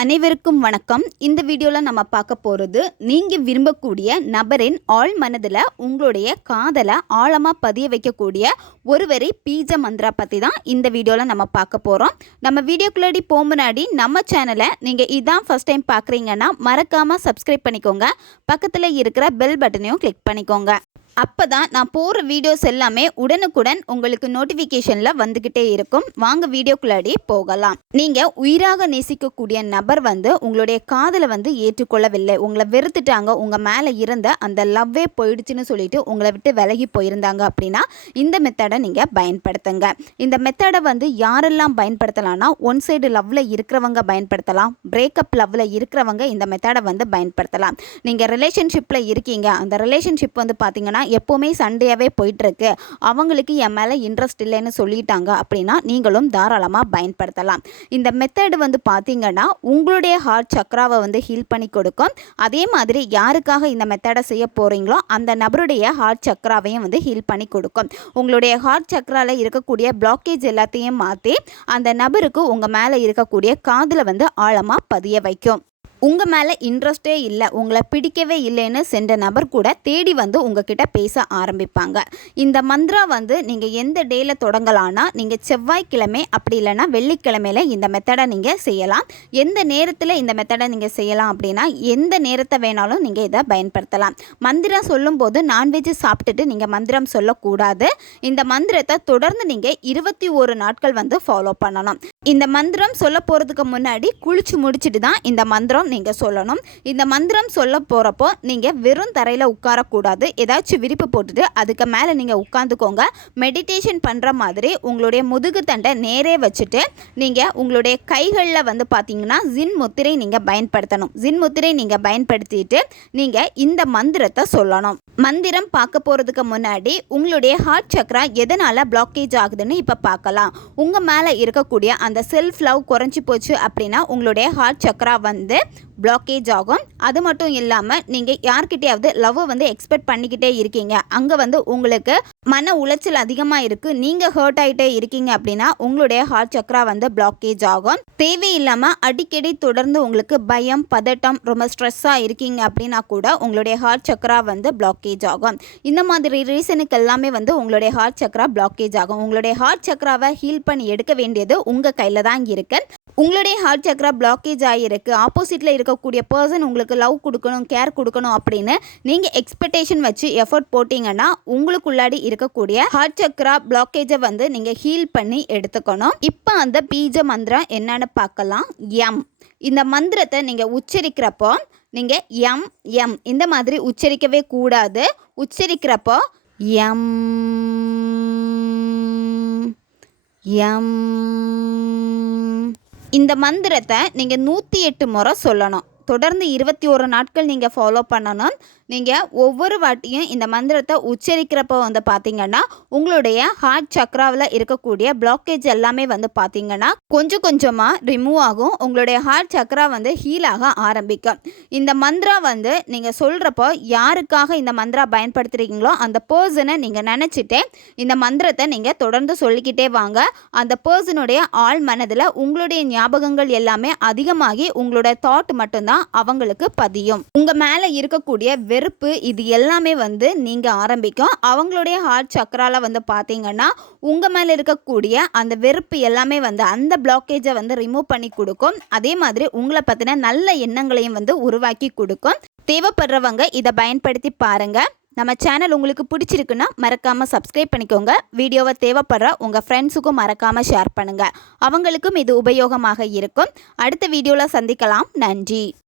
அனைவருக்கும் வணக்கம். இந்த வீடியோவில் நம்ம பார்க்க போகிறது, நீங்கள் விரும்பக்கூடிய நபரின் ஆழ் மனதில் உங்களுடைய காதலை ஆழமாக பதிய வைக்கக்கூடிய ஒருவரை பீஜ மந்திரா பற்றி தான் இந்த வீடியோவில் நம்ம பார்க்க போகிறோம். நம்ம வீடியோக்குள்ளாடி முன்னாடி நம்ம சேனலை நீங்கள் இதான் ஃபஸ்ட் டைம் பார்க்குறீங்கன்னா மறக்காமல் சப்ஸ்கிரைப் பண்ணிக்கோங்க. பக்கத்தில் இருக்கிற பெல் பட்டனையும் கிளிக் பண்ணிக்கோங்க. அப்போ தான் நான் போகிற வீடியோஸ் எல்லாமே உடனுக்குடன் உங்களுக்கு நோட்டிஃபிகேஷனில் வந்துக்கிட்டே இருக்கும். வாங்க வீடியோக்குள்ளாடி போகலாம். நீங்கள் உயிராக நேசிக்கக்கூடிய நபர் உங்களுடைய காதலை ஏற்றுக்கொள்ளவில்லை, உங்களை வெறுத்துட்டாங்க, உங்கள் மேலே இருந்த அந்த லவ்வே போயிடுச்சுன்னு சொல்லிட்டு உங்களை விட்டு விலகி போயிருந்தாங்க அப்படின்னா இந்த மெத்தடை நீங்கள் பயன்படுத்துங்க. இந்த மெத்தடை யாரெல்லாம் பயன்படுத்தலாம்னா, ஒன் சைடு லவ்வில் இருக்கிறவங்க பயன்படுத்தலாம், பிரேக்கப் லவ்வில் இருக்கிறவங்க இந்த மெத்தடை பயன்படுத்தலாம். நீங்கள் ரிலேஷன்ஷிப்பில் இருக்கீங்க, அந்த ரிலேஷன்ஷிப் பார்த்தீங்கன்னா எப்போவுமே சண்டையாகவே போயிட்டுருக்கு, அவங்களுக்கு என் மேலே இன்ட்ரெஸ்ட் இல்லைன்னு சொல்லிட்டாங்க அப்படின்னா நீங்களும் தாராளமாக பயன்படுத்தலாம். இந்த மெத்தடு பார்த்தீங்கன்னா உங்களுடைய ஹார்ட் சக்ராவை ஹீல் பண்ணி கொடுக்கும். அதே மாதிரி யாருக்காக இந்த மெத்தடை செய்ய போகிறீங்களோ அந்த நபருடைய ஹார்ட் சக்ராவையும் ஹீல் பண்ணி கொடுக்கும். உங்களுடைய ஹார்ட் சக்ராவில் இருக்கக்கூடிய பிளாக்கேஜ் எல்லாத்தையும் மாற்றி அந்த நபருக்கு உங்கள் மேலே இருக்கக்கூடிய காதில் ஆழமாக பதிய வைக்கும். உங்கள் மேலே இன்ட்ரெஸ்டே இல்லை, உங்களை பிடிக்கவே இல்லைன்னு சென்ற நபர் கூட தேடி உங்ககிட்ட பேச ஆரம்பிப்பாங்க. இந்த மந்த்ரா நீங்கள் எந்த டேயில் தொடங்கலான்னா, நீங்கள் செவ்வாய்க்கிழமை அப்படி இல்லைன்னா வெள்ளிக்கிழமையில் இந்த மெத்தடை நீங்கள் செய்யலாம். எந்த நேரத்தில் இந்த மெத்தடை நீங்கள் செய்யலாம் அப்படின்னா, எந்த நேரத்தை வேணாலும் நீங்கள் இதை பயன்படுத்தலாம். மந்திரம் சொல்லும்போது நான்வெஜ் சாப்பிட்டுட்டு நீங்கள் மந்திரம் சொல்லக்கூடாது. இந்த மந்திரத்தை தொடர்ந்து நீங்கள் 21 நாட்கள் ஃபாலோ பண்ணணும். இந்த மந்திரம் சொல்ல போகிறதுக்கு முன்னாடி குளிச்சு முடிச்சுட்டு தான் இந்த மந்திரம் நீங்கள் சொல்லணும். இந்த மந்திரம் சொல்ல போகிறப்போ நீங்கள் வெறும் தரையில் உட்காரக்கூடாது, ஏதாச்சும் விரிப்பு போட்டுட்டு அதுக்கு மேலே நீங்கள் உட்காந்துக்கோங்க. மெடிடேஷன் பண்ணுற மாதிரி உங்களுடைய முதுகு தண்டை நேரே வச்சுட்டு நீங்கள் உங்களுடைய கைகளில் பார்த்தீங்கன்னா ஜின் முத்திரை நீங்கள் பயன்படுத்தணும். ஜின் முத்திரை நீங்கள் பயன்படுத்திட்டு நீங்கள் இந்த மந்திரத்தை சொல்லணும். மந்திரம் பார்க்க போகிறதுக்கு முன்னாடி உங்களுடைய ஹார்ட் சக்ரா எதனால் பிளாக்கேஜ் ஆகுதுன்னு இப்போ பார்க்கலாம். உங்கள் மேலே இருக்கக்கூடிய அந்த செல்ஃப் லவ் குறைஞ்சி போச்சு அப்படின்னா உங்களுடைய ஹார்ட் சக்ரா பிளாக்கேஜ் ஆகும். அது மட்டும் இல்லாமல் நீங்கள் யார்கிட்டையாவது லவ் எக்ஸ்பெக்ட் பண்ணிக்கிட்டே இருக்கீங்க, அங்கே உங்களுக்கு மன உளைச்சல் அதிகமாக இருக்குது, நீங்கள் ஹர்ட் ஆகிட்டே இருக்கீங்க அப்படின்னா உங்களுடைய ஹார்ட் சக்ரா பிளாக்கேஜ் ஆகும். தேவையில்லாமல் அடிக்கடி தொடர்ந்து உங்களுக்கு பயம், பதட்டம், ரொம்ப ஸ்ட்ரெஸ்ஸாக இருக்கீங்க அப்படின்னா கூட உங்களுடைய ஹார்ட் சக்ரா பிளாக்கேஜ் ஆகும். இந்த மாதிரி ரீசனுக்கு எல்லாமே உங்களுடைய ஹார்ட் சக்ரா பிளாக்கேஜ் ஆகும். உங்களுடைய ஹார்ட் சக்ராவை ஹீல் பண்ணி எடுக்க வேண்டியது உங்கள் கையில் தான் இருக்குது. உங்களுடைய ஹார்ட் சக்ரா பிளாக்கேஜ் ஆகிருக்கு, ஆப்போசிட்டில் இருக்கக்கூடிய பர்சன் உங்களுக்கு லவ் கொடுக்கணும், கேர் கொடுக்கணும் அப்படின்னு நீங்கள் எக்ஸ்பெக்டேஷன் வச்சு எஃபர்ட் போட்டிங்கன்னா உங்களுக்குள்ளாடி இருக்கக்கூடிய ஹார்ட் சக்ரா பிளாக்கேஜை நீங்கள் ஹீல் பண்ணி எடுத்துக்கணும். இப்போ அந்த பீஜ மந்திரம் என்னன்னு பார்க்கலாம். எம் இந்த மந்திரத்தை நீங்கள் உச்சரிக்கிறப்போ நீங்கள் எம் எம் இந்த மாதிரி உச்சரிக்கவே கூடாது. உச்சரிக்கிறப்போ எம் எம் இந்த மந்திரத்தை நீங்கள் 108 முறை சொல்லணும். தொடர்ந்து 21 நாட்கள் நீங்கள் ஃபாலோ பண்ணணும். நீங்கள் ஒவ்வொரு வாட்டியும் இந்த மந்திரத்தை உச்சரிக்கிறப்போ பார்த்தீங்கன்னா உங்களுடைய ஹார்ட் சக்ராவில் இருக்கக்கூடிய பிளாக்கேஜ் எல்லாமே பார்த்தீங்கன்னா கொஞ்சம் கொஞ்சமாக ரிமூவ் ஆகும். உங்களுடைய ஹார்ட் சக்ரா ஹீல் ஆக ஆரம்பிக்கும். இந்த மந்திரா நீங்கள் சொல்கிறப்போ யாருக்காக இந்த மந்திரா பயன்படுத்துகிறீங்களோ அந்த பர்சனை நீங்கள் நினச்சிட்டு இந்த மந்திரத்தை நீங்கள் தொடர்ந்து சொல்லிக்கிட்டே வாங்க. அந்த பர்சனுடைய ஆழ் மனதில் உங்களுடைய ஞாபகங்கள் எல்லாமே அதிகமாகி உங்களோட தாட் மட்டும்தான் அவங்களுக்கு பதியும். உங்கள் மேலே இருக்கக்கூடிய வெறுப்பு இது எல்லாமே நீங்கள் ஆரம்பிக்கும். அவங்களுடைய ஹார்ட் சக்ரால பார்த்தீங்கன்னா உங்கள் மேலே இருக்கக்கூடிய அந்த வெறுப்பு எல்லாமே அந்த பிளாக்கேஜை ரிமூவ் பண்ணி கொடுக்கும். அதே மாதிரி உங்களை பற்றின நல்ல எண்ணங்களையும் உருவாக்கி கொடுக்கும். தேவைப்படுறவங்க இதை பயன்படுத்தி பாருங்க. நம்ம சேனல் உங்களுக்கு பிடிச்சிருக்குன்னா மறக்காமல் சப்ஸ்கிரைப் பண்ணிக்கோங்க. வீடியோவை தேவைப்படுற உங்கள் ஃப்ரெண்ட்ஸுக்கும் மறக்காமல் ஷேர் பண்ணுங்கள், அவங்களுக்கும் இது உபயோகமாக இருக்கும். அடுத்த வீடியோவில் சந்திக்கலாம். நன்றி.